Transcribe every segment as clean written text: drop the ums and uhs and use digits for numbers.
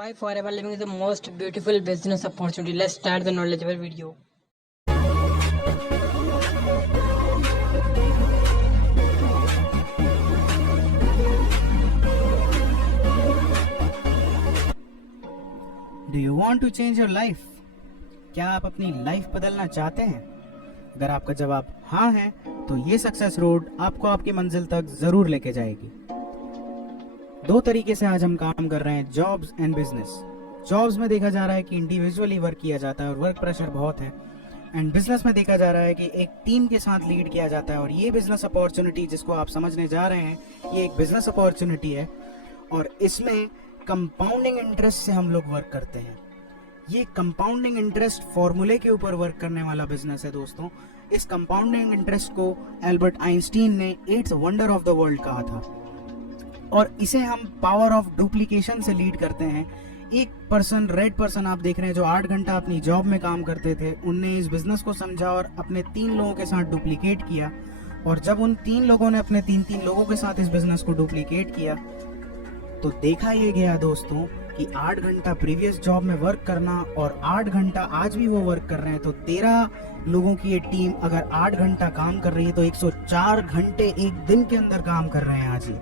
Why forever living is the most beautiful business opportunity. Let's start the knowledgeable video. Do you want to change your life? क्या आप अपनी life बदलना चाहते हैं? अगर आपका जवाब हाँ है तो ये सक्सेस रोड आपको आपकी मंजिल तक जरूर लेके जाएगी। दो तरीके से आज हम काम कर रहे हैं, जॉब्स एंड बिजनेस। जॉब्स में देखा जा रहा है कि इंडिविजुअली वर्क किया जाता है और वर्क प्रेशर बहुत है, एंड बिजनेस में देखा जा रहा है कि एक टीम के साथ लीड किया जाता है। और ये बिजनेस अपॉर्चुनिटी जिसको आप समझने जा रहे हैं, ये एक बिजनेस अपॉर्चुनिटी है और इसमें कंपाउंडिंग इंटरेस्ट से हम लोग वर्क करते हैं। ये कंपाउंडिंग इंटरेस्ट फॉर्मूले के ऊपर वर्क करने वाला बिजनेस है दोस्तों। इस कंपाउंडिंग इंटरेस्ट को एल्बर्ट आइंस्टीन ने 8th wonder of the world कहा था और इसे हम पावर ऑफ डुप्लीकेशन से लीड करते हैं। एक पर्सन, रेड पर्सन आप देख रहे हैं, जो 8 घंटा अपनी जॉब में काम करते थे, उनने इस बिजनेस को समझा और अपने 3 लोगों के साथ डुप्लीकेट किया। और जब उन 3 लोगों ने अपने 3 लोगों के साथ इस बिजनेस को डुप्लीकेट किया तो देखा ये गया दोस्तों कि 8 घंटा प्रीवियस जॉब में वर्क करना और 8 घंटा आज भी वो वर्क कर रहे हैं, तो 13 लोगों की ये टीम अगर 8 घंटा काम कर रही है तो 104 घंटे एक दिन के अंदर काम कर रहे हैं आज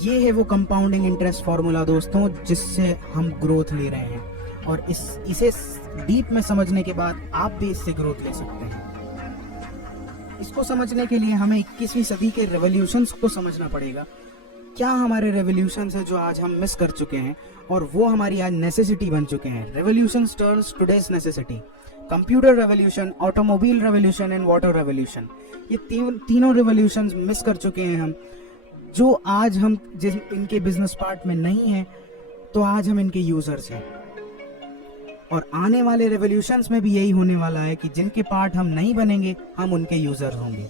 ये है वो कंपाउंडिंग इंटरेस्ट फॉर्मूला दोस्तों, जिससे हम ग्रोथ ले रहे हैं। और इसे डीप में समझने के बाद आप भी इससे ग्रोथ ले सकते हैं। इसको समझने के लिए हमें 21वीं सदी के रेवोल्यूशंस को समझना पड़ेगा। क्या हमारे रेवोल्यूशंस है जो आज हम मिस कर चुके हैं और वो हमारी आज नेसेसिटी बन चुके हैं। Revolutions turns today's necessity. Computer revolution, automobile revolution and water revolution, ये तीनों रेवोल्यूशंस मिस कर चुके हैं हम, जो आज हम जिस इनके बिजनेस पार्ट में नहीं है, तो आज हम इनके यूजर्स हैं। और आने वाले रेवोल्यूशंस में भी यही होने वाला है कि जिनके पार्ट हम नहीं बनेंगे, हम उनके यूजर होंगे।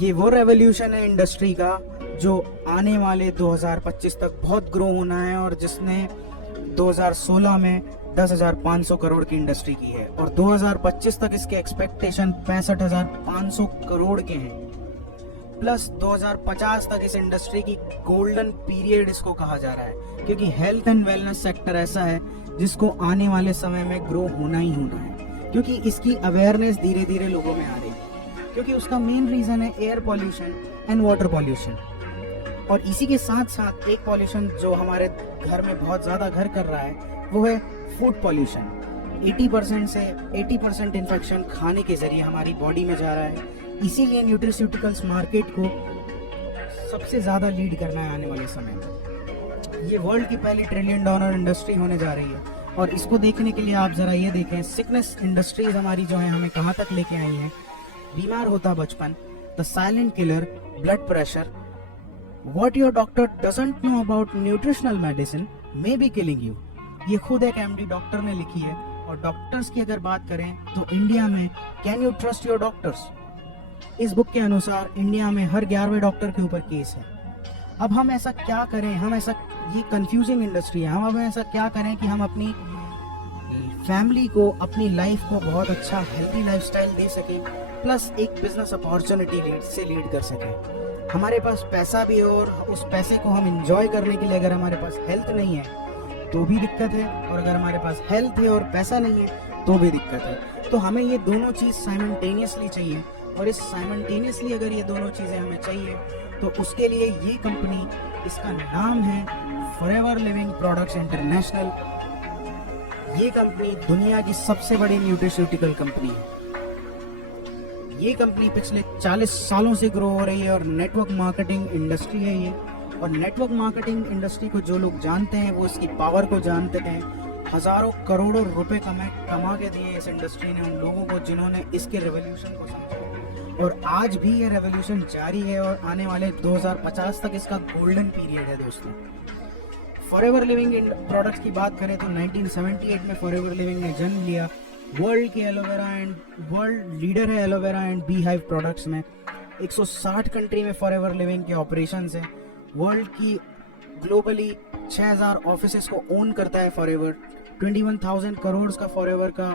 ये वो रेवोल्यूशन है इंडस्ट्री का जो आने वाले 2025 तक बहुत ग्रो होना है और जिसने 2016 में 10,500 करोड़ की इंडस्ट्री की है और 2025 तक इसके एक्सपेक्टेशन 65,500 करोड़ के हैं। प्लस 2050 तक इस इंडस्ट्री की गोल्डन पीरियड इसको कहा जा रहा है, क्योंकि हेल्थ एंड वेलनेस सेक्टर ऐसा है जिसको आने वाले समय में ग्रो होना ही होना है, क्योंकि इसकी अवेयरनेस धीरे धीरे लोगों में आ रही है, क्योंकि उसका मेन रीजन है air pollution and water pollution. और इसी के साथ साथ एक पॉल्यूशन जो हमारे घर में बहुत ज़्यादा घर कर रहा है वो है फूड पॉल्यूशन। 80% से 80% इन्फेक्शन खाने के जरिए हमारी बॉडी में जा रहा है। इसीलिए न्यूट्रिस्यूटिकल्स मार्केट को सबसे ज़्यादा लीड करना है आने वाले समय में। ये वर्ल्ड की पहली $1 ट्रिलियन इंडस्ट्री होने जा रही है। और इसको देखने के लिए आप ज़रा ये देखें, सिकनेस इंडस्ट्रीज हमारी जो है हमें कहाँ तक लेके आई हैं। बीमार होता बचपन, the silent killer, blood pressure, What your doctor doesn't know about nutritional medicine may be killing you। ये खुद एक MD डॉक्टर ने लिखी है। और डॉक्टर्स की अगर बात करें तो इंडिया में can you trust your doctors, इस बुक के अनुसार इंडिया में हर 11वें डॉक्टर के ऊपर केस है। अब हम ऐसा क्या करें, ये कंफ्यूजिंग इंडस्ट्री है, हम ऐसा क्या करें कि हम अपनी फैमिली को, अपनी लाइफ को बहुत अच्छा हेल्थी लाइफस्टाइल दे सकें, प्लस एक बिजनेस अपॉर्चुनिटी से लीड कर सकें। हमारे पास पैसा भी है और उस पैसे को हम एंजॉय करने के लिए अगर हमारे पास हेल्थ नहीं है तो भी दिक्कत है, और अगर हमारे पास हेल्थ है और पैसा नहीं है तो भी दिक्कत है। तो हमें ये दोनों चीज़ साइमल्टेनियसली चाहिए, और इस साइमल्टेनियसली अगर ये दोनों चीज़ें हमें चाहिए तो उसके लिए ये कंपनी, इसका नाम है फॉरएवर लिविंग प्रोडक्ट्स इंटरनेशनल। ये कंपनी दुनिया की सबसे बड़ी न्यूट्रिस्यूटिकल कंपनी है। ये कंपनी पिछले 40 सालों से ग्रो हो रही है और नेटवर्क मार्केटिंग इंडस्ट्री है ये। और नेटवर्क मार्केटिंग इंडस्ट्री को जो लोग जानते हैं वो इसकी पावर को जानते हैं। हजारों करोड़ों रुपए कमा के दिए इस इंडस्ट्री ने उन लोगों को जिन्होंने इसके रेवोल्यूशन को समझा। और आज भी ये रेवोल्यूशन जारी है और आने वाले 2050 तक इसका गोल्डन पीरियड है दोस्तों। फॉरएवर लिविंग प्रोडक्ट्स की बात करें तो 1978 में फॉरएवर लिविंग ने जन्म लिया। वर्ल्ड के एलोवेरा एंड वर्ल्ड लीडर है aloe vera and bee hive products में। 160 कंट्री में फॉरएवर लिविंग के ऑपरेशंस हैं। वर्ल्ड की ग्लोबली 6000 ऑफिसेस को ओन करता है फॉरएवर। 21,000 करोड़ का फॉरएवर का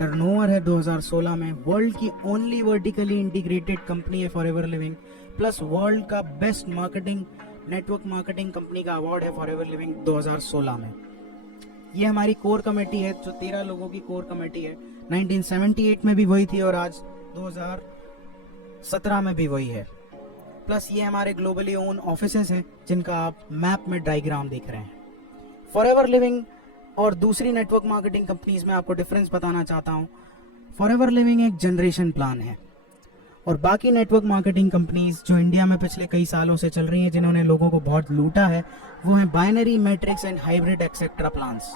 टर्नओवर है 2016 में। वर्ल्ड की ओनली वर्टिकली इंटीग्रेटेड कंपनी है फॉरएवर लिविंग, प्लस वर्ल्ड का best marketing network marketing company का अवार्ड है फॉरएवर लिविंग 2016 में। ये हमारी कोर कमेटी है, जो 13 लोगों की कोर कमेटी है। 1978 में भी वही थी और आज 2017 में भी वही है। प्लस ये हमारे ग्लोबली ओन ऑफिसेस हैं, जिनका आप मैप में डायग्राम देख रहे हैं। फॉरएवर लिविंग और दूसरी नेटवर्क मार्केटिंग कंपनीज में आपको डिफरेंस बताना चाहता हूँ। फॉरएवर लिविंग एक जनरेशन प्लान है और बाकी नेटवर्क मार्केटिंग कंपनीज जो इंडिया में पिछले कई सालों से चल रही हैं, जिन्होंने लोगों को बहुत लूटा है, वो है binary, matrix and hybrid etcetera plans.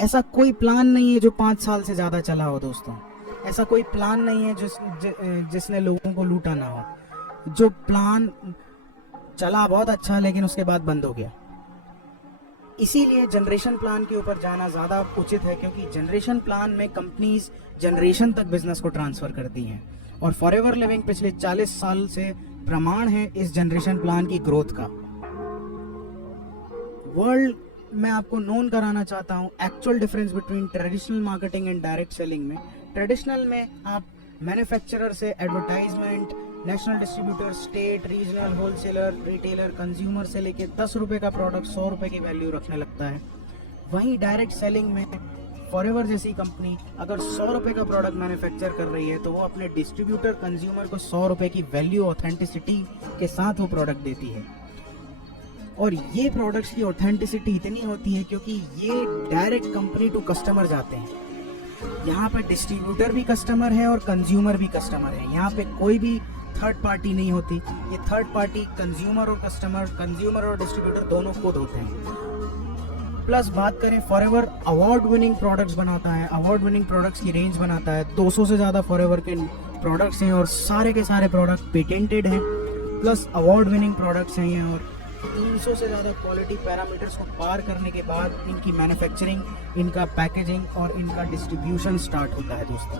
ऐसा कोई प्लान नहीं है जो 5 साल से ज़्यादा चला हो दोस्तों। ऐसा कोई प्लान नहीं है जिसने लोगों को लूटा ना हो। जो प्लान चला बहुत अच्छा लेकिन उसके बाद बंद हो गया। इसीलिए जनरेशन प्लान के ऊपर जाना ज़्यादा उचित है, क्योंकि जनरेशन प्लान में कंपनीज जनरेशन तक बिजनेस को ट्रांसफ़र करती हैं और फॉरएवर लिविंग पिछले 40 साल से प्रमाण है इस जनरेशन प्लान की ग्रोथ का। वर्ल्ड में आपको नोन कराना चाहता हूँ actual difference between traditional marketing and direct selling में। ट्रेडिशनल में आप मैन्युफैक्चरर से advertisement, national distributor, state, regional, wholesaler, retailer, consumer से लेके 10 रुपये का प्रोडक्ट 100 रुपये की वैल्यू रखने लगता है। वहीं डायरेक्ट सेलिंग में फॉरएवर जैसी कंपनी अगर 100 रुपये का प्रोडक्ट मैन्युफैक्चर कर रही है तो वो अपने डिस्ट्रीब्यूटर, कंज्यूमर को 100 रुपये की वैल्यू, ऑथेंटिसिटी के साथ वो प्रोडक्ट देती है। और ये प्रोडक्ट्स की ऑथेंटिसिटी इतनी होती है क्योंकि ये डायरेक्ट कंपनी टू कस्टमर जाते हैं। यहाँ पे डिस्ट्रीब्यूटर भी कस्टमर है और कंज्यूमर भी कस्टमर है। यहाँ पे कोई भी थर्ड पार्टी नहीं होती। ये थर्ड पार्टी कंज्यूमर और कस्टमर, कंज्यूमर और डिस्ट्रीब्यूटर दोनों खुद होते हैं। प्लस बात करें, फॉरएवर अवार्ड विनिंग प्रोडक्ट्स बनाता है। अवार्ड विनिंग प्रोडक्ट्स की रेंज बनाता है। 200 से ज़्यादा फॉरएवर के प्रोडक्ट्स हैं और सारे के सारे प्रोडक्ट पेटेंटेड हैं। प्लस अवार्ड विनिंग प्रोडक्ट्स हैं ये, और 300 से ज़्यादा क्वालिटी पैरामीटर्स को पार करने के बाद इनकी मैन्युफैक्चरिंग, इनका पैकेजिंग और इनका डिस्ट्रीब्यूशन स्टार्ट होता है दोस्तों।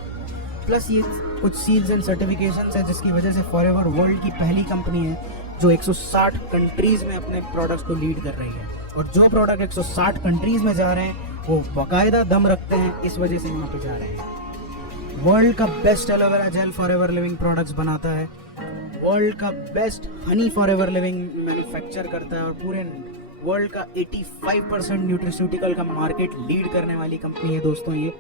प्लस ये कुछ सील्स एंड सर्टिफिकेशंस है, जिसकी वजह से फॉरएवर वर्ल्ड की पहली कंपनी है जो 160 कंट्रीज़ में अपने प्रोडक्ट्स को लीड कर रही है। और जो प्रोडक्ट 160 कंट्रीज़ में जा रहे हैं वो बाकायदा दम रखते हैं, इस वजह से वहाँ पे जा रहे हैं। वर्ल्ड का best aloe vera gel forever living products बनाता है। वर्ल्ड का best Honey forever living manufacture करता है और पूरे वर्ल्ड का 85% न्यूट्रिस्यूटिकल का मार्केट लीड करने वाली कंपनी है दोस्तों ये।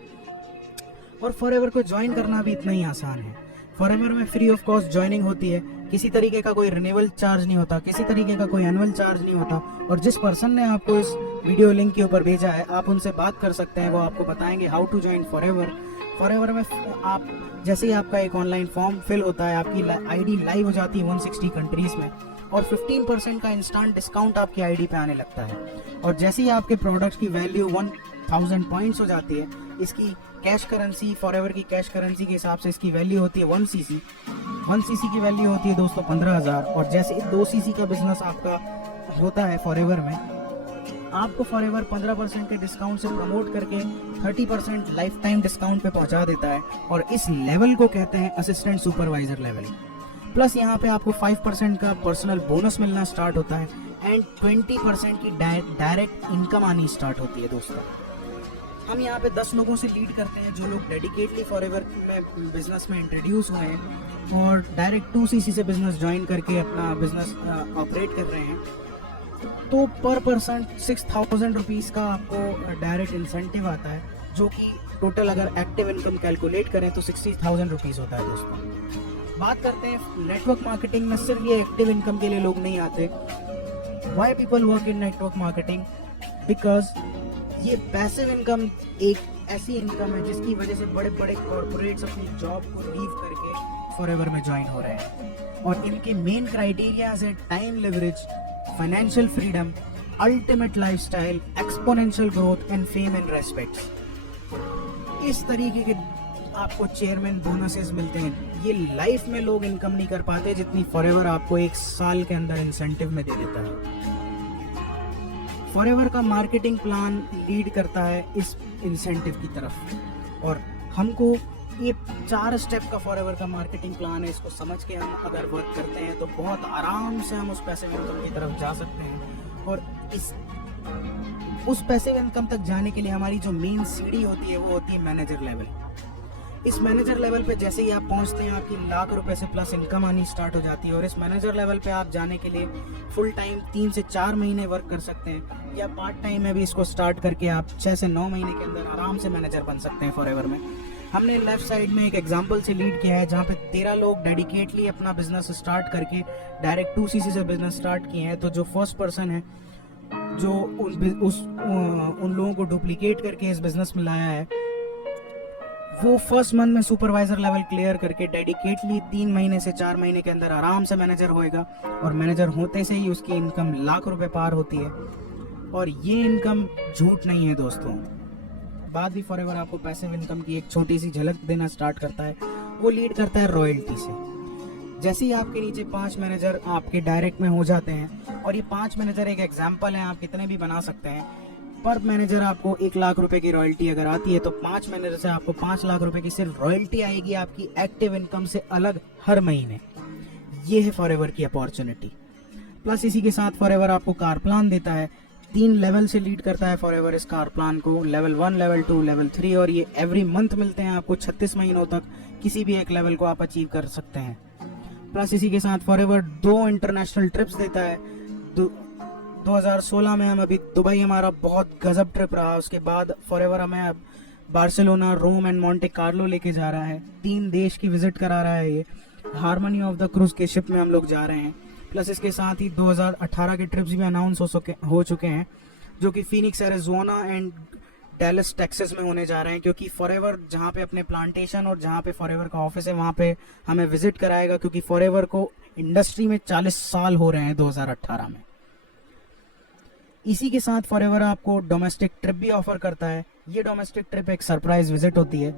और फॉरएवर को ज्वाइन करना भी इतना ही आसान है। फॉरएवर में फ्री ऑफ कॉस्ट ज्वाइनिंग होती है। किसी तरीके का कोई रिन्यूअल चार्ज नहीं होता, किसी तरीके का कोई एनुअल चार्ज नहीं होता। और जिस पर्सन ने आपको इस वीडियो लिंक के ऊपर भेजा है, आप उनसे बात कर सकते हैं। वो आपको बताएंगे how to join Forever. Forever में आप जैसे ही आपका एक ऑनलाइन फॉर्म फिल होता है, आपकी आईडी लाइव हो जाती है 160 कंट्रीज़ में और 15% का इंस्टेंट डिस्काउंट आपकी आईडी पे आने लगता है। और जैसे ही आपके प्रोडक्ट्स की वैल्यू 1000 पॉइंट्स हो जाती है, इसकी कैश करेंसी, फॉरएवर की कैश करेंसी के हिसाब से इसकी वैल्यू होती है 1 cc। 1 cc की वैल्यू होती है दोस्तों 15,000। और जैसे 2 cc का बिजनेस आपका होता है फॉरएवर में, आपको फॉरएवर 15% के डिस्काउंट से प्रमोट करके 30% लाइफ टाइम डिस्काउंट पे पहुंचा देता है। और इस लेवल को कहते हैं असिस्टेंट सुपरवाइजर लेवल। प्लस यहाँ पे आपको 5% का पर्सनल बोनस मिलना स्टार्ट होता है एंड 20% की डायरेक्ट इनकम आनी स्टार्ट होती है दोस्तों। हम यहाँ पे 10 लोगों से लीड करते हैं जो लोग डेडिकेटली फॉरएवर में बिजनेस में इंट्रोड्यूस हुए हैं और डायरेक्ट 2 cc से बिजनेस ज्वाइन करके अपना बिजनेस ऑपरेट कर रहे हैं। तो पर पर्सन 6,000 रुपीज़ का आपको डायरेक्ट इंसेंटिव आता है, जो कि टोटल अगर एक्टिव इनकम कैलकुलेट करें तो 60,000 रुपीज़ होता है दोस्तों। बात करते हैं नेटवर्क मार्केटिंग में, सिर्फ ये एक्टिव इनकम के लिए लोग नहीं आते। Why people work in network marketing? Because ये पैसिव इनकम एक ऐसी इनकम है जिसकी वजह से बड़े बड़े कॉर्पोरेट्स अपनी जॉब को लीव करके फॉरएवर में ज्वाइन हो रहे हैं। और इनके मेन क्राइटेरियाज है time leverage, financial freedom, ultimate lifestyle, exponential growth and fame and respect. इस तरीके के आपको चेयरमैन बोनसेस मिलते हैं। ये लाइफ में लोग इनकम नहीं कर पाते जितनी फॉरएवर आपको 1 साल के अंदर इंसेंटिव में दे देता है। फॉरएवर का मार्केटिंग प्लान लीड करता है इस इंसेंटिव की तरफ। और हमको ये 4 स्टेप का फॉरएवर का मार्केटिंग प्लान है। इसको समझ के हम अगर वर्क करते हैं तो बहुत आराम से हम उस पैसिव इनकम की तरफ जा सकते हैं। और उस पैसिव इनकम तक जाने के लिए हमारी जो मेन सीढ़ी होती है वो होती है मैनेजर लेवल। इस मैनेजर लेवल पे जैसे ही आप पहुंचते हैं आपकी लाख रुपए से प्लस इनकम आनी स्टार्ट हो जाती है। और इस मैनेजर लेवल पे आप जाने के लिए फुल टाइम 3 से 4 महीने वर्क कर सकते हैं, या पार्ट टाइम में भी इसको स्टार्ट करके आप 6 से 9 महीने के अंदर आराम से मैनेजर बन सकते हैं फॉरएवर में। हमने लेफ्ट साइड में एक एग्जांपल से लीड किया है जहाँ पे 13 लोग डेडिकेटली अपना बिजनेस स्टार्ट करके डायरेक्ट 2cc से बिजनेस स्टार्ट किए हैं। तो जो फर्स्ट पर्सन है जो उन लोगों को डुप्लीकेट करके इस बिजनेस में लाया है, वो फर्स्ट मंथ में सुपरवाइजर लेवल क्लियर करके डेडिकेटली 3 महीने से 4 महीने के अंदर आराम से मैनेजर होएगा। और मैनेजर होते से ही उसकी इनकम लाख रुपए पार होती है। और ये इनकम झूठ नहीं है दोस्तों। बाद भी फॉरएवर आपको पैसिव इनकम की एक छोटी सी झलक देना स्टार्ट करता है। वो लीड करता है रॉयल्टी से। जैसे ही आपके नीचे 5 मैनेजर आपके डायरेक्ट में हो जाते हैं, और ये 5 मैनेजर एक एग्जाम्पल है, आप कितने भी बना सकते हैं। पर मैनेजर आपको 1 लाख रुपए की रॉयल्टी अगर आती है तो 5 मैनेजर से आपको 5 लाख रुपए की सिर्फ रॉयल्टी आएगी आपकी एक्टिव इनकम से अलग हर महीने। ये है फॉरएवर की अपॉर्चुनिटी। प्लस इसी के साथ फॉरएवर आपको कार प्लान देता है। 3 लेवल से लीड करता है फॉरएवर इस कार प्लान को, लेवल 1, लेवल 2, लेवल 3। और ये एवरी मंथ मिलते हैं आपको 36 महीनों तक। किसी भी एक लेवल को आप अचीव कर सकते हैं। प्लस इसी के साथ फॉरएवर 2 इंटरनेशनल ट्रिप्स देता है। 2016 में हम अभी दुबई हमारा बहुत गजब ट्रिप रहा। उसके बाद फॉरएवर हमें अब Barcelona, Rome and Monte Carlo लेके जा रहा है। 3 देश की विजिट करा रहा है। ये हार्मनी ऑफ द क्रूज के शिप में हम लोग जा रहे हैं। प्लस इसके साथ ही 2018 के ट्रिप्स भी अनाउंस हो चुके हैं, जो कि Phoenix Arizona and Dallas Texas में होने जा रहे हैं। क्योंकि फॉरएवर जहाँ पे अपने प्लांटेशन और जहाँ पे फॉरएवर का ऑफिस है वहाँ पे हमें विजिट कराएगा। क्योंकि फॉरएवर को इंडस्ट्री में 40 साल हो रहे हैं 2018 में। इसी के साथ फॉरएवर आपको डोमेस्टिक ट्रिप भी ऑफर करता है। ये डोमेस्टिक ट्रिप एक सरप्राइज विजिट होती है।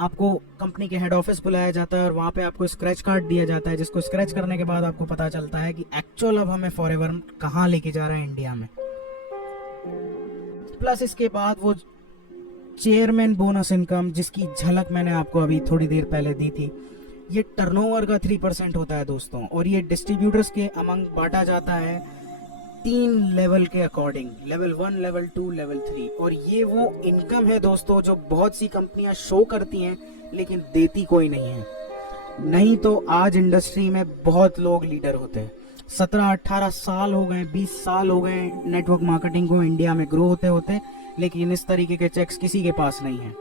आपको कंपनी के हेड ऑफिस बुलाया जाता है और वहाँ पे आपको स्क्रैच कार्ड दिया जाता है, जिसको स्क्रैच करने के बाद आपको पता चलता है कि एक्चुअल अब हमें फॉरएवर कहाँ लेके जा रहा है इंडिया में। प्लस इसके बाद वो चेयरमैन बोनस इनकम, जिसकी झलक मैंने आपको अभी थोड़ी देर पहले दी थी, ये टर्नओवर का 3% होता है दोस्तों। और ये डिस्ट्रीब्यूटर्स के अमंग बांटा जाता है 3 लेवल के अकॉर्डिंग, लेवल 1, लेवल 2, लेवल 3। और ये वो इनकम है दोस्तों जो बहुत सी कंपनियां शो करती हैं लेकिन देती कोई नहीं है। नहीं तो आज इंडस्ट्री में बहुत लोग लीडर होते हैं। 17-18 साल हो गए, 20 साल हो गए नेटवर्क मार्केटिंग को इंडिया में ग्रो होते होते, लेकिन इस तरीके के चेक्स किसी के पास नहीं है,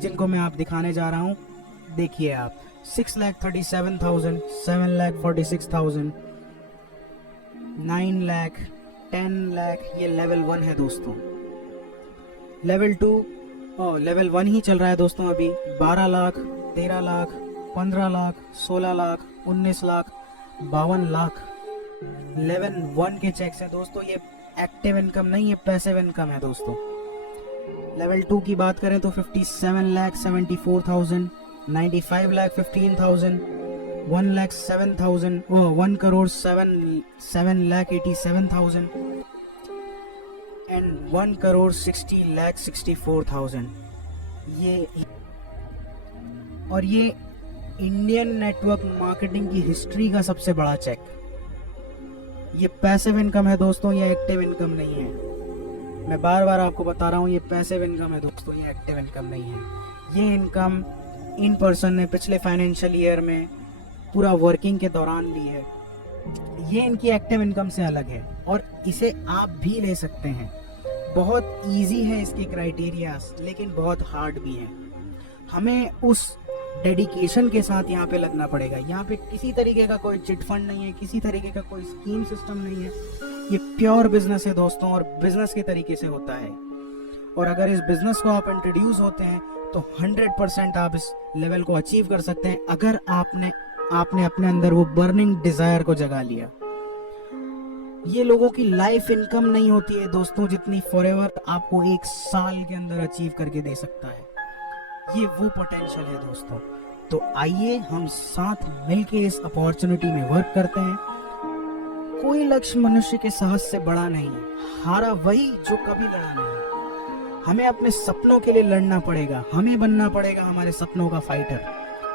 जिनको मैं आप दिखाने जा रहा हूँ। देखिए आप, 6,37,000, 7,46,000, 9 लाख, 10 लाख, ये लेवल 1 है दोस्तों। लेवल 2 लेवल 1 ही चल रहा है दोस्तों अभी। 12 लाख, 13 लाख, 15 लाख, 16 लाख, 19 लाख, 52 लाख लेवल 1 के चेक्स हैं दोस्तों। ये एक्टिव इनकम नहीं है, पैसिव इनकम है दोस्तों। लेवल 2 की बात करें तो 57 लाख 74,000, 95 लाख 15,000, 1 लाख 7,000, 1 करोड़ 7 लाख 87,000 एंड 1 करोड़ 60 लाख 64,000। ये और ये इंडियन नेटवर्क मार्केटिंग की हिस्ट्री का सबसे बड़ा चेक। ये पैसिव इनकम है दोस्तों, ये एक्टिव इनकम नहीं है। मैं बार बार आपको बता रहा हूँ, ये पैसिव इनकम है दोस्तों, ये एक्टिव इनकम नहीं है। ये इनकम इन पर्सन ने पिछले फाइनेंशियल ईयर में पूरा वर्किंग के दौरान ली है। ये इनकी एक्टिव इनकम से अलग है और इसे आप भी ले सकते हैं। बहुत इजी है इसके क्राइटेरियाज, लेकिन बहुत हार्ड भी है। हमें उस डेडिकेशन के साथ यहाँ पे लगना पड़ेगा। यहाँ पे किसी तरीके का कोई चिट फंड नहीं है, किसी तरीके का कोई स्कीम सिस्टम नहीं है। ये प्योर बिजनेस है दोस्तों, और बिजनेस के तरीके से होता है। और अगर इस बिजनेस को आप इंट्रोड्यूस होते हैं तो 100% आप इस लेवल को अचीव कर सकते हैं, अगर आपने अपने अंदर वो बर्निंग डिजायर को जगा लिया। ये लोगों की लाइफ इनकम नहीं होती है दोस्तों जितनी फॉरएवर आपको 1 साल के अंदर अचीव करके दे सकता है। ये वो पोटेंशियल है दोस्तों। तो आइए हम साथ मिलके इस अपॉर्चुनिटी में वर्क करते हैं। कोई लक्ष्य मनुष्य के साहस से बड़ा नहीं, हारा वही जो कभी लड़ा नहीं। हमें अपने सपनों के लिए लड़ना पड़ेगा, हमें बनना पड़ेगा हमारे सपनों का फाइटर,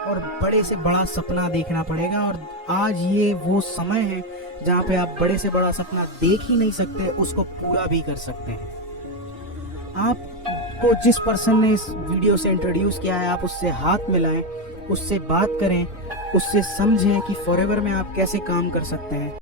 और बड़े से बड़ा सपना देखना पड़ेगा। और आज ये वो समय है जहाँ पे आप बड़े से बड़ा सपना देख ही नहीं सकते, उसको पूरा भी कर सकते हैं। आप आपको जिस पर्सन ने इस वीडियो से इंट्रोड्यूस किया है, आप उससे हाथ मिलाएं, उससे बात करें, उससे समझें कि फॉरएवर में आप कैसे काम कर सकते हैं।